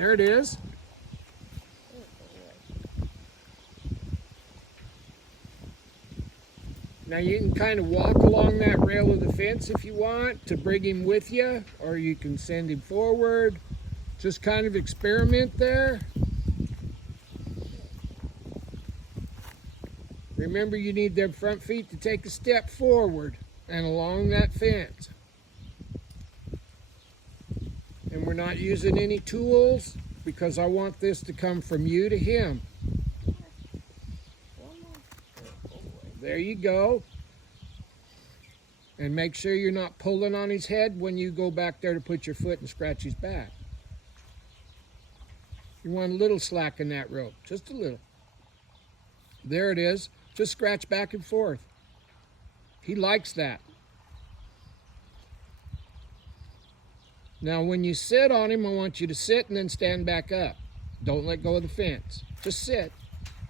There it is. Now you can kind of walk along that rail of the fence if you want to bring him with you, or you can send him forward. Just kind of experiment there. Remember, you need their front feet to take a step forward and along that fence. And we're not using any tools because I want this to come from you to him. There you go. And make sure you're not pulling on his head when you go back there to put your foot and scratch his back. You want a little slack in that rope, just a little. There it is. Just scratch back and forth. He likes that. Now when you sit on him, I want you to sit and then stand back up. Don't let go of the fence. Just sit.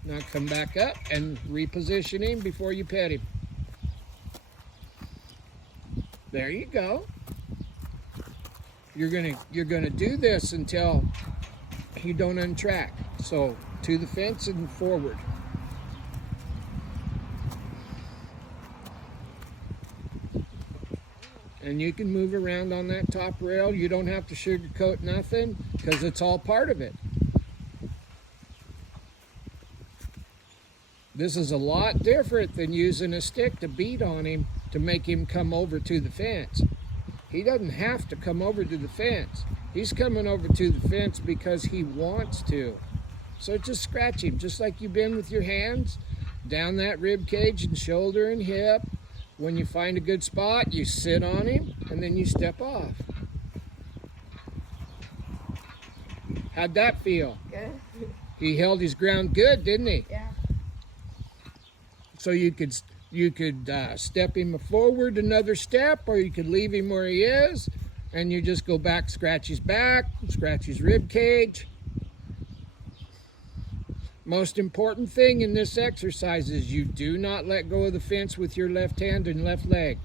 Now come back up and reposition him before you pet him. There you go. You're gonna do this until you don't untrack. So to the fence and forward. And you can move around on that top rail. You don't have to sugarcoat nothing because it's all part of it. This is a lot different than using a stick to beat on him to make him come over to the fence. He doesn't have to come over to the fence. He's coming over to the fence because he wants to. So just scratch him, just like you've been with your hands, down that rib cage and shoulder and hip. When you find a good spot, you sit on him and then you step off. How'd that feel? Good. He held his ground good, didn't he? Yeah. So you could step him forward another step, or you could leave him where he is, and you just go back, scratch his back, scratch his rib cage. Most important thing in this exercise is you do not let go of the fence with your left hand and left leg.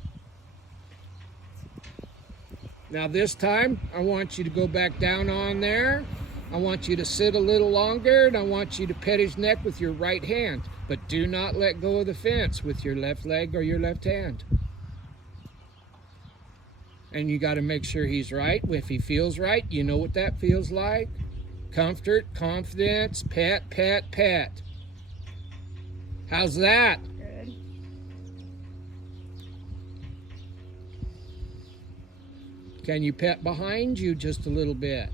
Now this time, I want you to go back down on there. I want you to sit a little longer, and I want you to pet his neck with your right hand. But do not let go of the fence with your left leg or your left hand. And you got to make sure he's right. If he feels right, you know what that feels like. Comfort, confidence, pet, pet, pet. How's that? Good. Can you pet behind you just a little bit?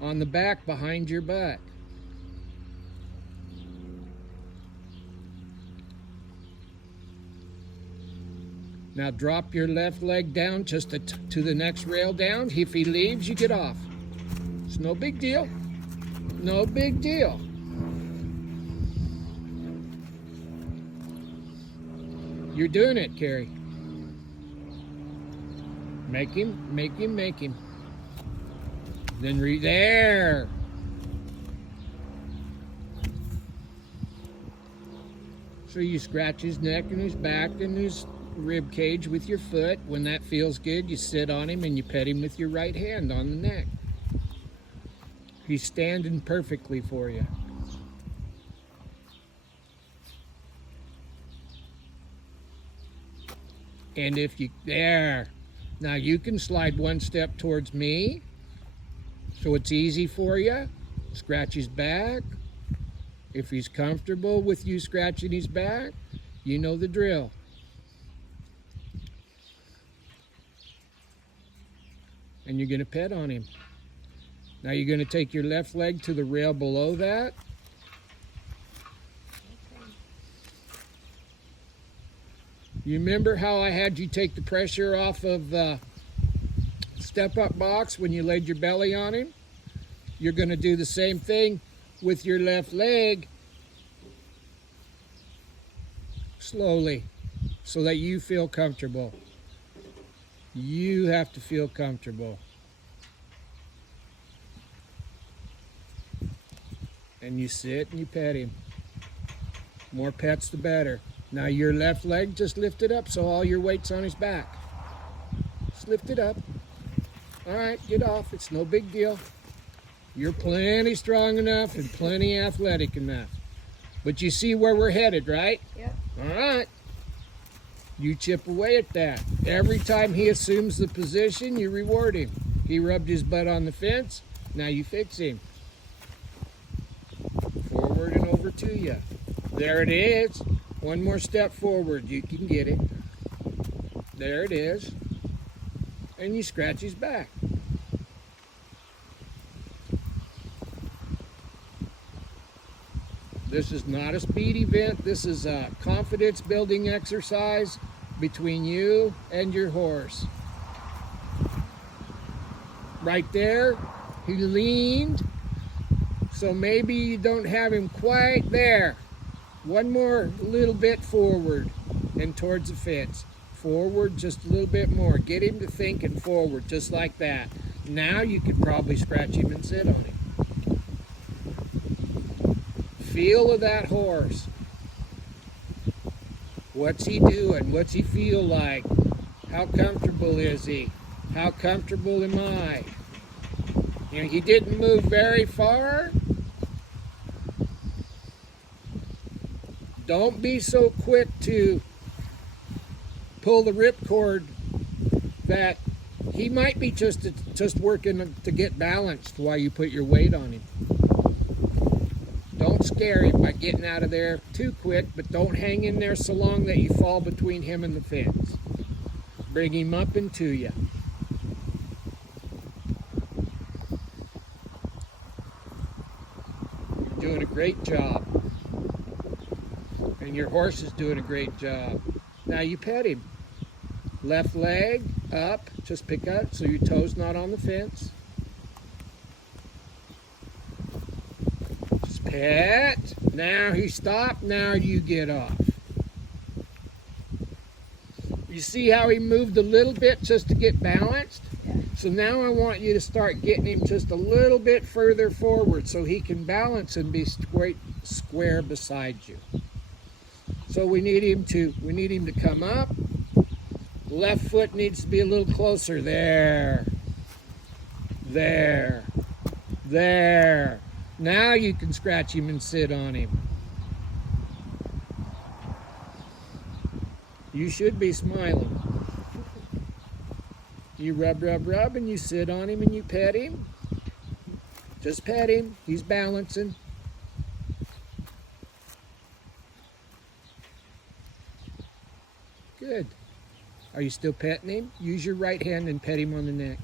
On the back behind your butt. Now drop your left leg down just to the next rail down. If he leaves, you get off. It's no big deal. No big deal. You're doing it, Keri. Make him, make him, make him. Then there. So you scratch his neck and his back and his rib cage with your foot. When that feels good, you sit on him and you pet him with your right hand on the neck. He's standing perfectly for you. And if you, there. Now you can slide one step towards me so it's easy for you. Scratch his back. If he's comfortable with you scratching his back, you know the drill. And you're going to pet on him. Now you're going to take your left leg to the rail below that. You remember how I had you take the pressure off of the step-up box when you laid your belly on him? You're going to do the same thing with your left leg slowly so that you feel comfortable. You have to feel comfortable. And you sit and you pet him. More pets, the better. Now your left leg, just lift it up so all your weight's on his back. Just lift it up. All right, get off. It's no big deal. You're plenty strong enough and plenty athletic enough. But you see where we're headed, right? Yep. All right. You chip away at that. Every time he assumes the position, you reward him. He rubbed his butt on the fence. Now you fix him. Forward and over to you. There it is. One more step forward. You can get it. There it is. And you scratch his back. This is not a speed event. This is a confidence building exercise between you and your horse. Right there, he leaned. So maybe you don't have him quite there. One more little bit forward and towards the fence. Forward just a little bit more. Get him to thinking forward, just like that. Now you could probably scratch him and sit on him. Feel of that horse. What's he doing? What's he feel like? How comfortable is he? How comfortable am I? You know, he didn't move very far. Don't be so quick to pull the ripcord that he might be just working to get balanced while you put your weight on him. Don't scare him by getting out of there too quick, but don't hang in there so long that you fall between him and the fence. Bring him up and to you. You're doing a great job. And your horse is doing a great job. Now you pet him. Left leg up, just pick up so your toe's not on the fence. Just pet. Now he stopped, now you get off. You see how he moved a little bit just to get balanced? Yeah. So now I want you to start getting him just a little bit further forward so he can balance and be square beside you. So we need him to come up. Left foot needs to be a little closer. There. There. There. Now you can scratch him and sit on him. You should be smiling. You rub, rub, rub, and you sit on him and you pet him. Just pet him. He's balancing. Good. Are you still petting him? Use your right hand and pet him on the neck.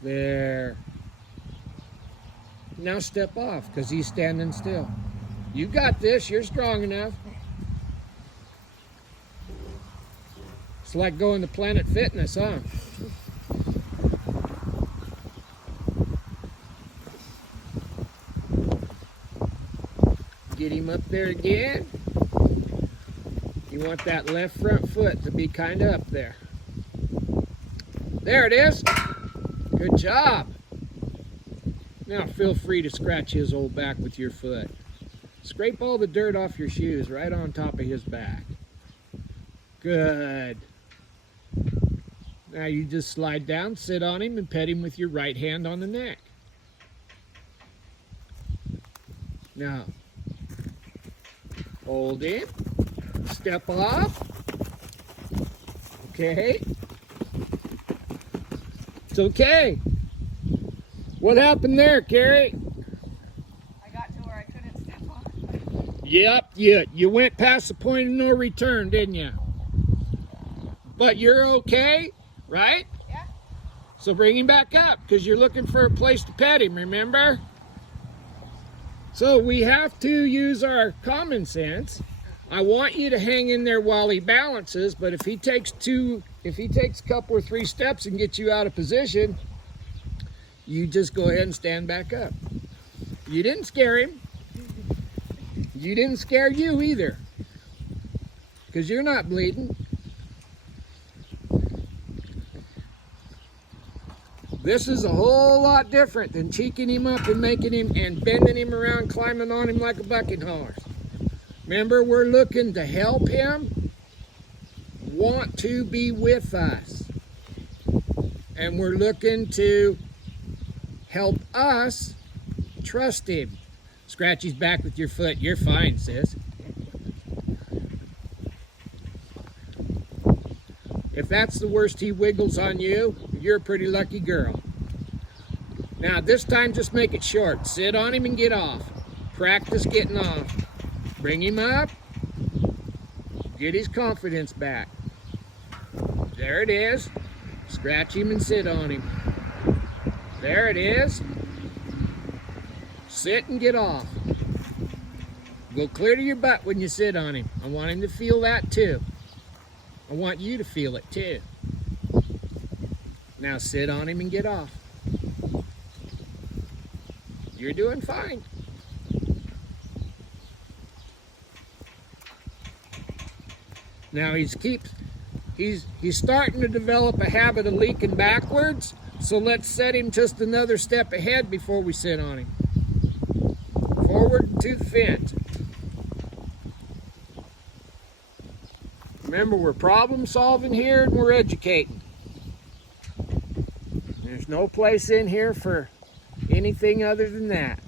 There. Now step off because he's standing still. You got this. You're strong enough. It's like going to Planet Fitness, huh? Get him up there again. You want that left front foot to be kind of up there. There it is. Good job. Now feel free to scratch his old back with your foot. Scrape all the dirt off your shoes right on top of his back. Good. Now you just slide down, sit on him, and pet him with your right hand on the neck. Now, hold him. Step off. Okay. It's okay. What happened there, Keri? I got to where I couldn't step on. Yep, you went past the point of no return, didn't you? But you're okay, right? Yeah. So bring him back up because you're looking for a place to pet him, remember? So we have to use our common sense. I want you to hang in there while he balances, but if he takes a couple or three steps and gets you out of position, you just go ahead and stand back up. You didn't scare him. You didn't scare you either, because you're not bleeding. This is a whole lot different than cheeking him up and making him and bending him around, climbing on him like a bucking horse. Remember, we're looking to help him want to be with us. And we're looking to help us trust him. Scratch his back with your foot. You're fine, sis. If that's the worst he wiggles on you, you're a pretty lucky girl. Now this time just make it short. Sit on him and get off. Practice getting off. Bring him up. Get his confidence back. There it is. Scratch him and sit on him. There it is. Sit and get off. Go clear to your butt when you sit on him. I want him to feel that too. I want you to feel it too. Now sit on him and get off. You're doing fine. Now he's starting to develop a habit of leaking backwards, so let's set him just another step ahead before we sit on him. Forward to the fence. Remember, we're problem solving here and we're educating. There's no place in here for anything other than that.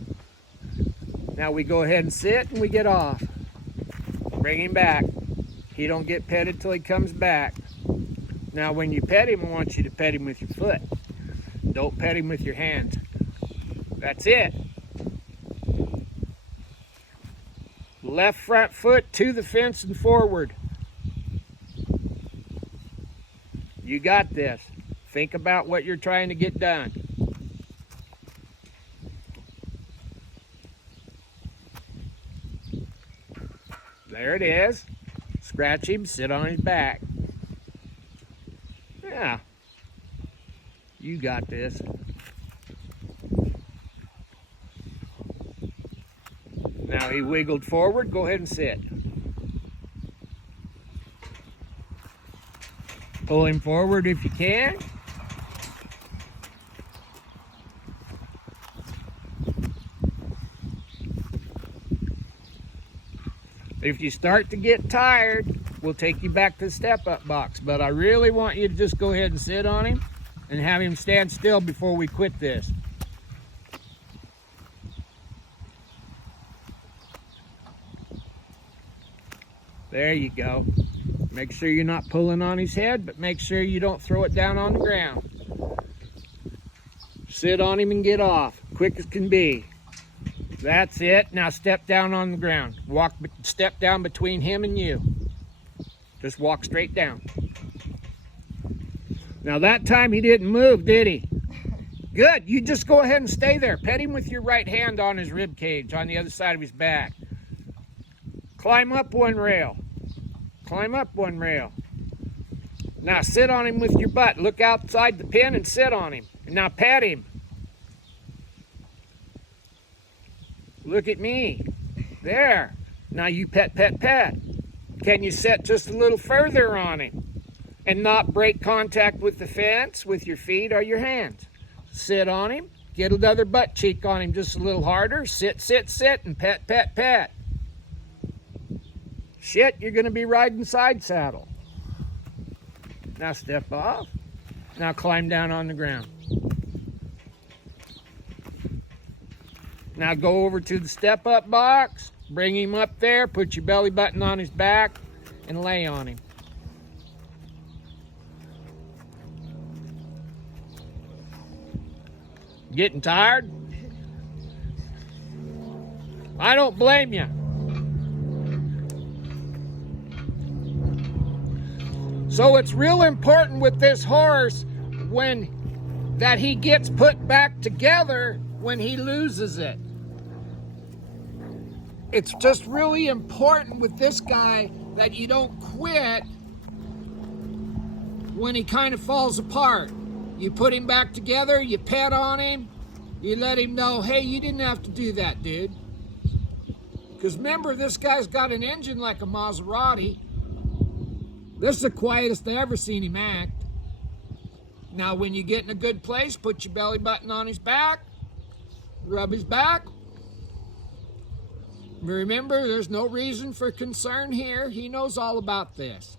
Now we go ahead and sit and we get off. Bring him back. He don't get petted till he comes back. Now when you pet him, I want you to pet him with your foot. Don't pet him with your hands. That's it. Left front foot to the fence and forward. You got this. Think about what you're trying to get done. There it is. Scratch him, sit on his back. Yeah. You got this. Now he wiggled forward. Go ahead and sit. Pull him forward if you can. If you start to get tired, we'll take you back to the step-up box. But I really want you to just go ahead and sit on him and have him stand still before we quit this. There you go. Make sure you're not pulling on his head, but make sure you don't throw it down on the ground. Sit on him and get off, quick as can be. That's it. Now step down on the ground. Step down between him and you. Just walk straight down. Now that time he didn't move, did he? Good. You just go ahead and stay there. Pet him with your right hand on his rib cage on the other side of his back. Climb up one rail. Climb up one rail. Now sit on him with your butt. Look outside the pen and sit on him. And now pet him. Look at me. There. Now you pet, pet, pet. Can you sit just a little further on him and not break contact with the fence with your feet or your hands? Sit on him. Get another butt cheek on him just a little harder. Sit, sit, sit, and pet, pet, pet. Shit, you're going to be riding side saddle. Now step off. Now climb down on the ground. Now go over to the step-up box, bring him up there, put your belly button on his back, and lay on him. Getting tired? I don't blame you. So it's real important with this horse that he gets put back together when he loses it. It's just really important with this guy that you don't quit when he kind of falls apart. You put him back together, you pet on him, you let him know, hey, you didn't have to do that, dude. Because remember, this guy's got an engine like a Maserati. This is the quietest I ever seen him act. Now, when you get in a good place, put your belly button on his back, rub his back. Remember, there's no reason for concern here. He knows all about this.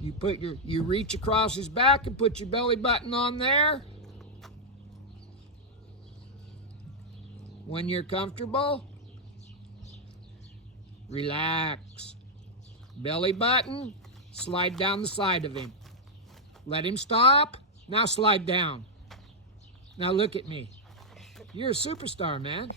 You reach across his back and put your belly button on there. When you're comfortable, relax. Belly button, slide down the side of him. Let him stop. Now slide down. Now look at me. You're a superstar, man.